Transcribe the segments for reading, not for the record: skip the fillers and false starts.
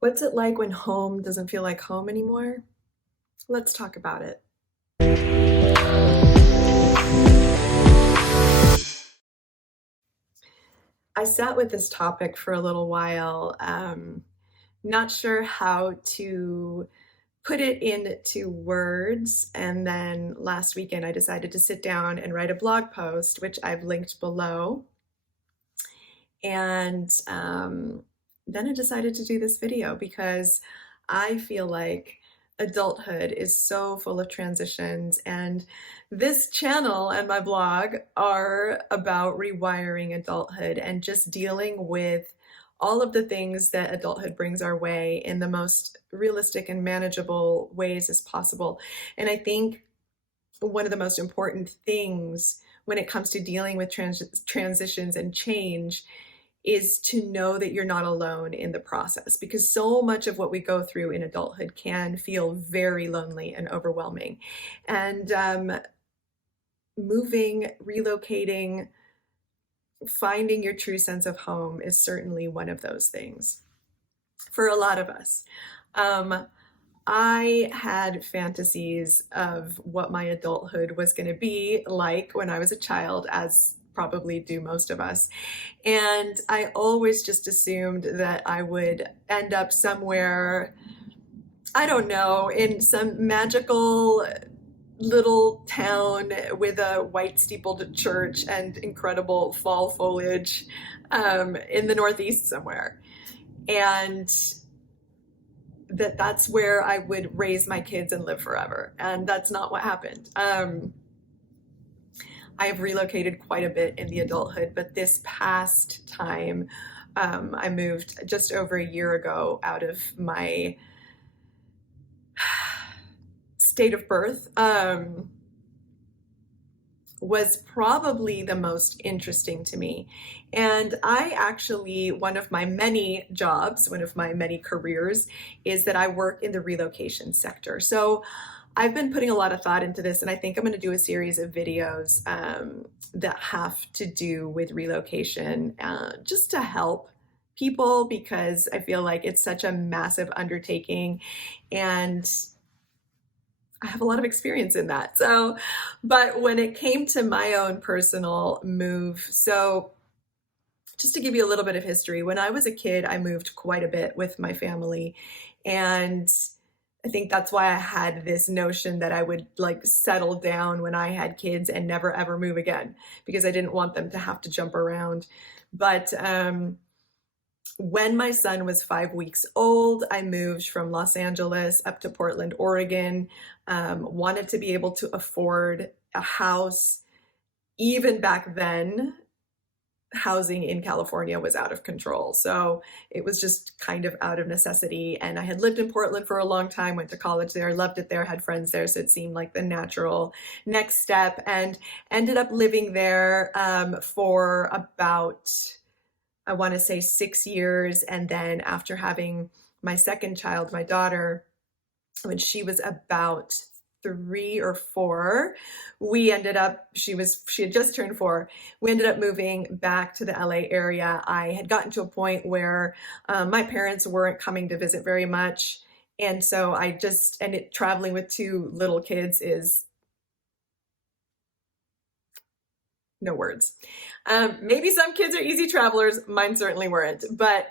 What's it like when home doesn't feel like home anymore? Let's talk about it. I sat with this topic for a little while, not sure how to put it into words. And then last weekend, I decided to sit down and write a blog post, which I've linked below. And then I decided to do this video because I feel like adulthood is so full of transitions, and this channel and my blog are about rewiring adulthood and just dealing with all of the things that adulthood brings our way in the most realistic and manageable ways as possible. And I think one of the most important things when it comes to dealing with transitions and change is to know that you're not alone in the process, because so much of what we go through in adulthood can feel very lonely and overwhelming. And moving, relocating, finding your true sense of home is certainly one of those things for a lot of us. I had fantasies of what my adulthood was going to be like when I was a child, as probably do most of us. And I always just assumed that I would end up somewhere, I don't know, in some magical little town with a white steepled church and incredible fall foliage in the Northeast somewhere. And that's where I would raise my kids and live forever. And that's not what happened. I have relocated quite a bit in the adulthood, but this past time, I moved just over a year ago out of my state of birth, was probably the most interesting to me. And I actually, one of my many jobs, one of my many careers, is that I work in the relocation sector. So I've been putting a lot of thought into this, and I think I'm going to do a series of videos that have to do with relocation, just to help people, because I feel like it's such a massive undertaking, and I have a lot of experience in that. So, but when it came to my own personal move, so just to give you a little bit of history, when I was a kid, I moved quite a bit with my family. And I think that's why I had this notion that I would like settle down when I had kids and never ever move again, because I didn't want them to have to jump around. But when my son was 5 weeks old, I moved from Los Angeles up to Portland, Oregon. Wanted to be able to afford a house. Even back then, housing in California was out of control. So it was just kind of out of necessity. And I had lived in Portland for a long time, went to college there, loved it there, had friends there. So it seemed like the natural next step, and ended up living there for about, I want to say, 6 years. And then after having my second child, my daughter, when she was about 3 or 4, we ended up, she had just turned 4. We ended up moving back to the LA area. I had gotten to a point where my parents weren't coming to visit very much. And so traveling with 2 little kids is no words. Maybe some kids are easy travelers. Mine certainly weren't, but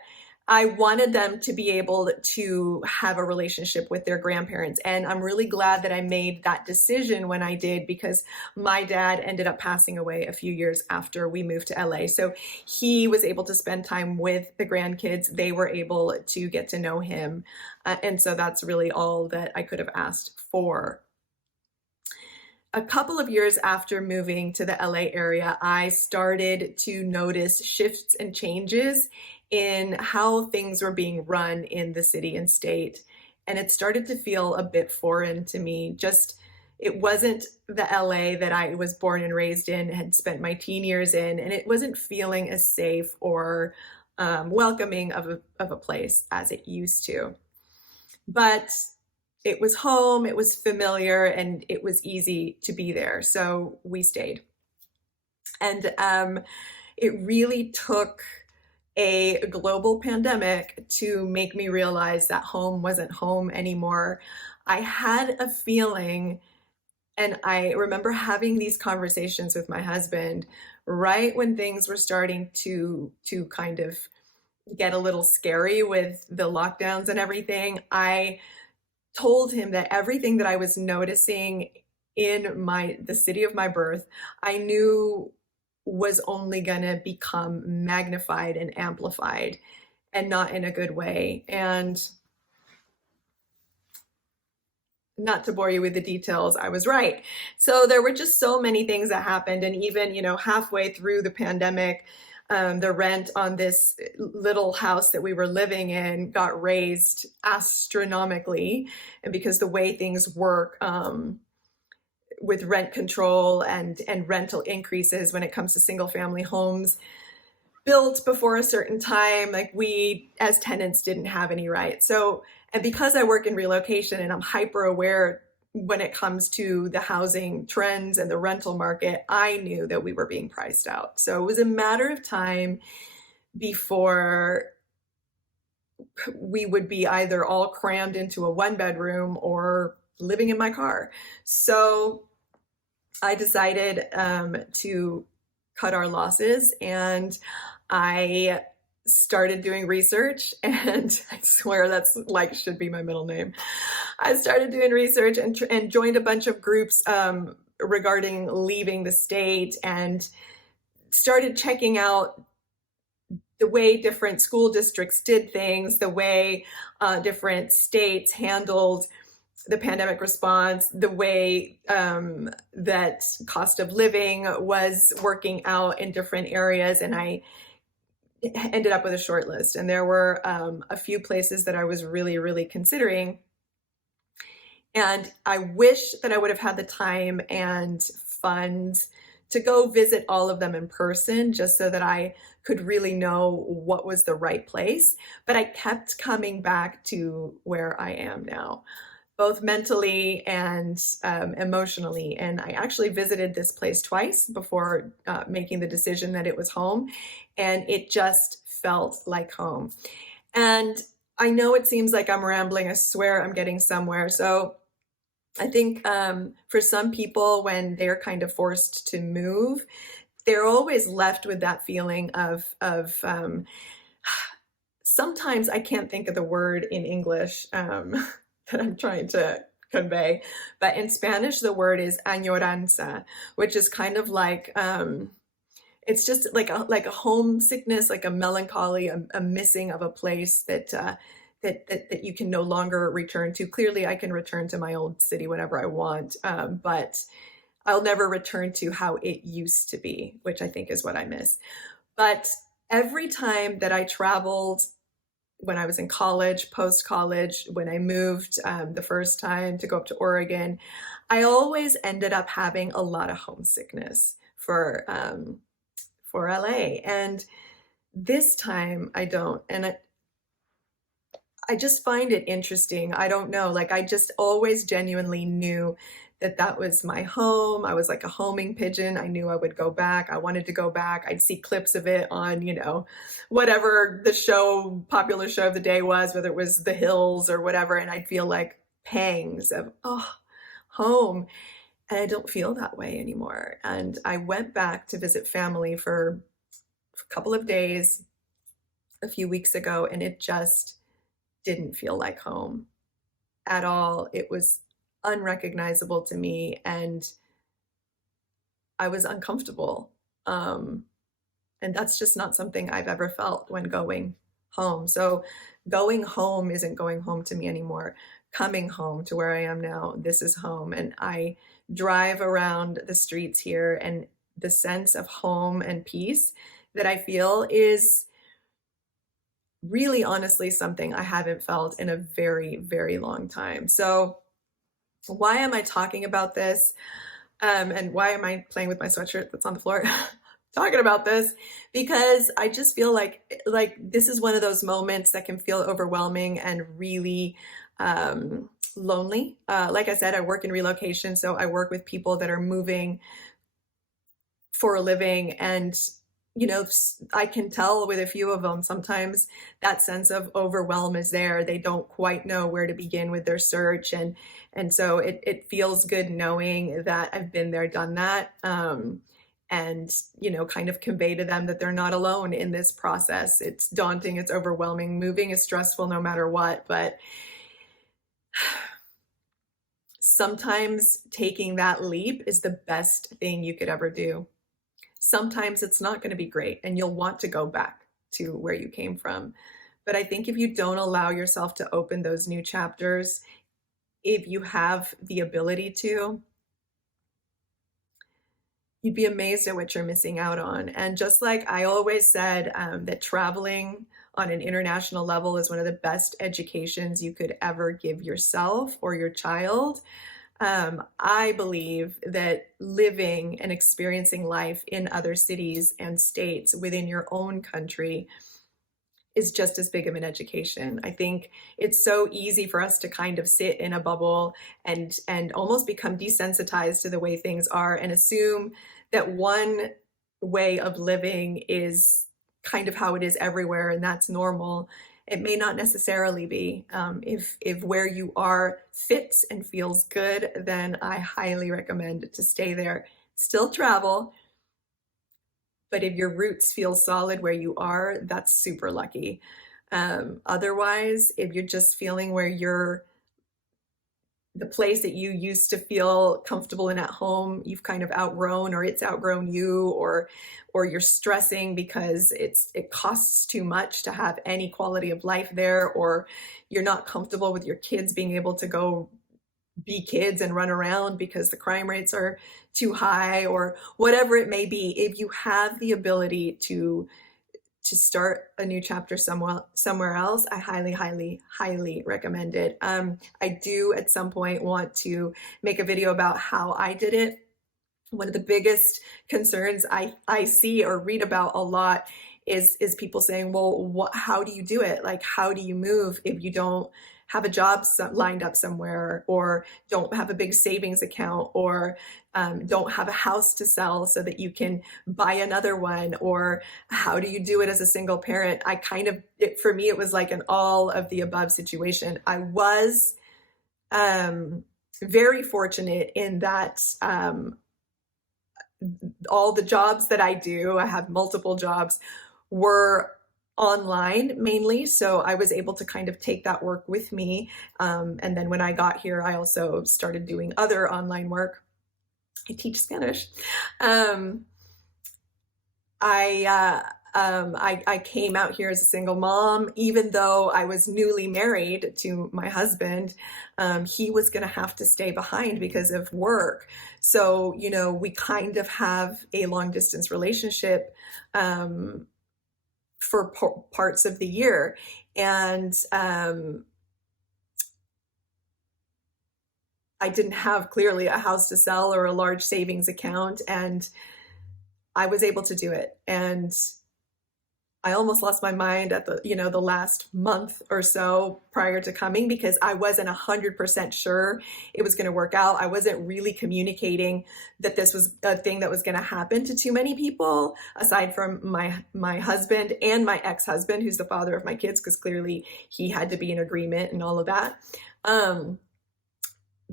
I wanted them to be able to have a relationship with their grandparents. And I'm really glad that I made that decision when I did, because my dad ended up passing away a few years after we moved to LA. So he was able to spend time with the grandkids. They were able to get to know him. And so that's really all that I could have asked for. A couple of years after moving to the LA area, I started to notice shifts and changes in how things were being run in the city and state. And it started to feel a bit foreign to me. It wasn't the LA that I was born and raised in, had spent my teen years in, and it wasn't feeling as safe or welcoming of a place as it used to. But it was home, it was familiar, and it was easy to be there. So we stayed. And it really took a global pandemic to make me realize that home wasn't home anymore. I had a feeling, and I remember having these conversations with my husband right when things were starting to kind of get a little scary with the lockdowns and everything. I told him that everything that I was noticing in the city of my birth, I knew was only going to become magnified and amplified, and not in a good way. And not to bore you with the details, I was right. So there were just so many things that happened. And even, halfway through the pandemic, the rent on this little house that we were living in got raised astronomically. And because the way things work, with rent control and rental increases when it comes to single family homes built before a certain time, like we as tenants didn't have any rights. So, and because I work in relocation and I'm hyper aware when it comes to the housing trends and the rental market, I knew that we were being priced out. So it was a matter of time before we would be either all crammed into a 1-bedroom or living in my car. So I decided to cut our losses, and I started doing research, and I swear that's like should be my middle name. I started doing research and joined a bunch of groups regarding leaving the state, and started checking out the way different school districts did things, the way different states handled the pandemic response, the way that cost of living was working out in different areas. And I ended up with a short list. And there were a few places that I was really, really considering. And I wish that I would have had the time and funds to go visit all of them in person, just so that I could really know what was the right place. But I kept coming back to where I am now, both mentally and emotionally. And I actually visited this place twice before making the decision that it was home. And it just felt like home. And I know it seems like I'm rambling. I swear I'm getting somewhere. So I think for some people, when they're kind of forced to move, they're always left with that feeling of sometimes I can't think of the word in English that I'm trying to convey, but in Spanish, the word is añoranza, which is kind of like, it's just like a homesickness, like a melancholy, a missing of a place that you can no longer return to. Clearly, I can return to my old city whenever I want, but I'll never return to how it used to be, which I think is what I miss. But every time that I traveled, when I was in college, post-college, when I moved the first time to go up to Oregon, I always ended up having a lot of homesickness for LA. And this time I don't. And I just find it interesting. I don't know, like I just always genuinely knew that was my home. I was like a homing pigeon. I knew I would go back. I wanted to go back. I'd see clips of it on, whatever the popular show of the day was, whether it was The Hills or whatever. And I'd feel like pangs of, home. And I don't feel that way anymore. And I went back to visit family for a couple of days a few weeks ago, and it just didn't feel like home at all. It was unrecognizable to me, and I was uncomfortable. And that's just not something I've ever felt when going home. So going home isn't going home to me anymore. Coming home to where I am now, this is home. And I drive around the streets here, and the sense of home and peace that I feel is really honestly something I haven't felt in a very, very long time. So why am I talking about this? And why am I playing with my sweatshirt that's on the floor? Talking about this because I just feel like this is one of those moments that can feel overwhelming and really lonely. Like I said, I work in relocation, so I work with people that are moving for a living, and I can tell with a few of them, sometimes that sense of overwhelm is there. They don't quite know where to begin with their search. And so it feels good knowing that I've been there, done that. And, kind of convey to them that they're not alone in this process. It's daunting, it's overwhelming. Moving is stressful no matter what, but sometimes taking that leap is the best thing you could ever do. Sometimes it's not going to be great and you'll want to go back to where you came from. But I think if you don't allow yourself to open those new chapters, if you have the ability to, you'd be amazed at what you're missing out on. And just like I always said, that traveling on an international level is one of the best educations you could ever give yourself or your child. I believe that living and experiencing life in other cities and states within your own country is just as big of an education. I think it's so easy for us to kind of sit in a bubble and almost become desensitized to the way things are and assume that one way of living is kind of how it is everywhere and that's normal. It may not necessarily be. If where you are fits and feels good, then I highly recommend to stay there. Still travel, but if your roots feel solid where you are, that's super lucky. Otherwise, if you're just feeling where you're the place that you used to feel comfortable in at home, you've kind of outgrown, or it's outgrown you, or you're stressing because it costs too much to have any quality of life there, or you're not comfortable with your kids being able to go be kids and run around because the crime rates are too high, or whatever it may be. If you have the ability to start a new chapter somewhere else, I highly, highly, highly recommend it. I do at some point want to make a video about how I did it. One of the biggest concerns I see or read about a lot is people saying, well, how do you do it? Like, how do you move if you don't have a job lined up somewhere, or don't have a big savings account, or don't have a house to sell so that you can buy another one, or how do you do it as a single parent? For me, it was like an all of the above situation. I was very fortunate in that all the jobs that I do, I have multiple jobs, were online mainly. So I was able to kind of take that work with me. And then when I got here, I also started doing other online work. I teach Spanish. I came out here as a single mom, even though I was newly married to my husband. He was going to have to stay behind because of work. So, we kind of have a long distance relationship for parts of the year. And I didn't have clearly a house to sell or a large savings account, and I was able to do it. And I almost lost my mind at the last month or so prior to coming, because I wasn't 100% sure it was going to work out. I wasn't really communicating that this was a thing that was going to happen to too many people, aside from my husband and my ex-husband, who's the father of my kids, because clearly he had to be in agreement and all of that.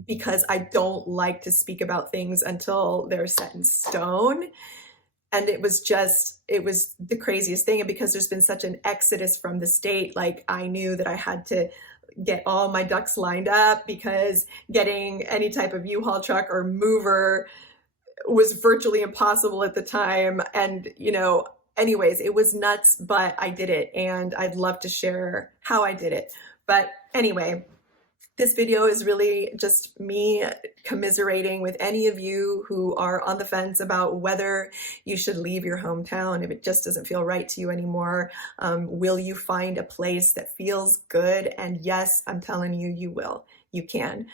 Because I don't like to speak about things until they're set in stone. And it was the craziest thing. And because there's been such an exodus from the state, like, I knew that I had to get all my ducks lined up, because getting any type of U-Haul truck or mover was virtually impossible at the time. And, anyways, it was nuts, but I did it. And I'd love to share how I did it. But anyway, this video is really just me commiserating with any of you who are on the fence about whether you should leave your hometown if it just doesn't feel right to you anymore. Will you find a place that feels good? And yes, I'm telling you, you will. You can.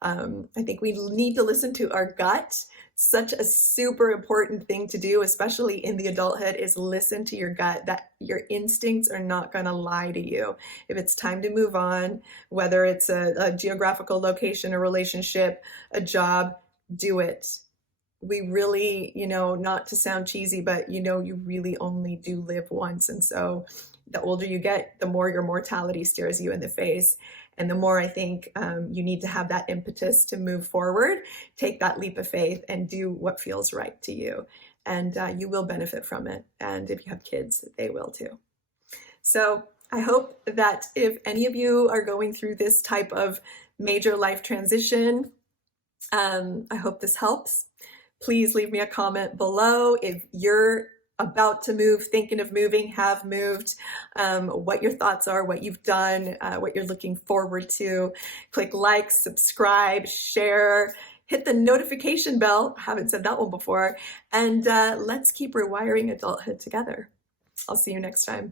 I think we need to listen to our gut. Such a super important thing to do, especially in the adulthood, is listen to your gut, that your instincts are not going to lie to you. If it's time to move on, whether it's a geographical location, a relationship, a job, do it. we really, not to sound cheesy, but you really only do live once. And so the older you get, the more your mortality stares you in the face. And the more I think you need to have that impetus to move forward, take that leap of faith and do what feels right to you. And you will benefit from it. And if you have kids, they will too. So I hope that if any of you are going through this type of major life transition, I hope this helps. Please leave me a comment below if you're about to move, thinking of moving, have moved, what your thoughts are, what you've done, what you're looking forward to. Click like, subscribe, share, hit the notification bell. I haven't said that one before. And let's keep rewiring adulthood together. I'll see you next time.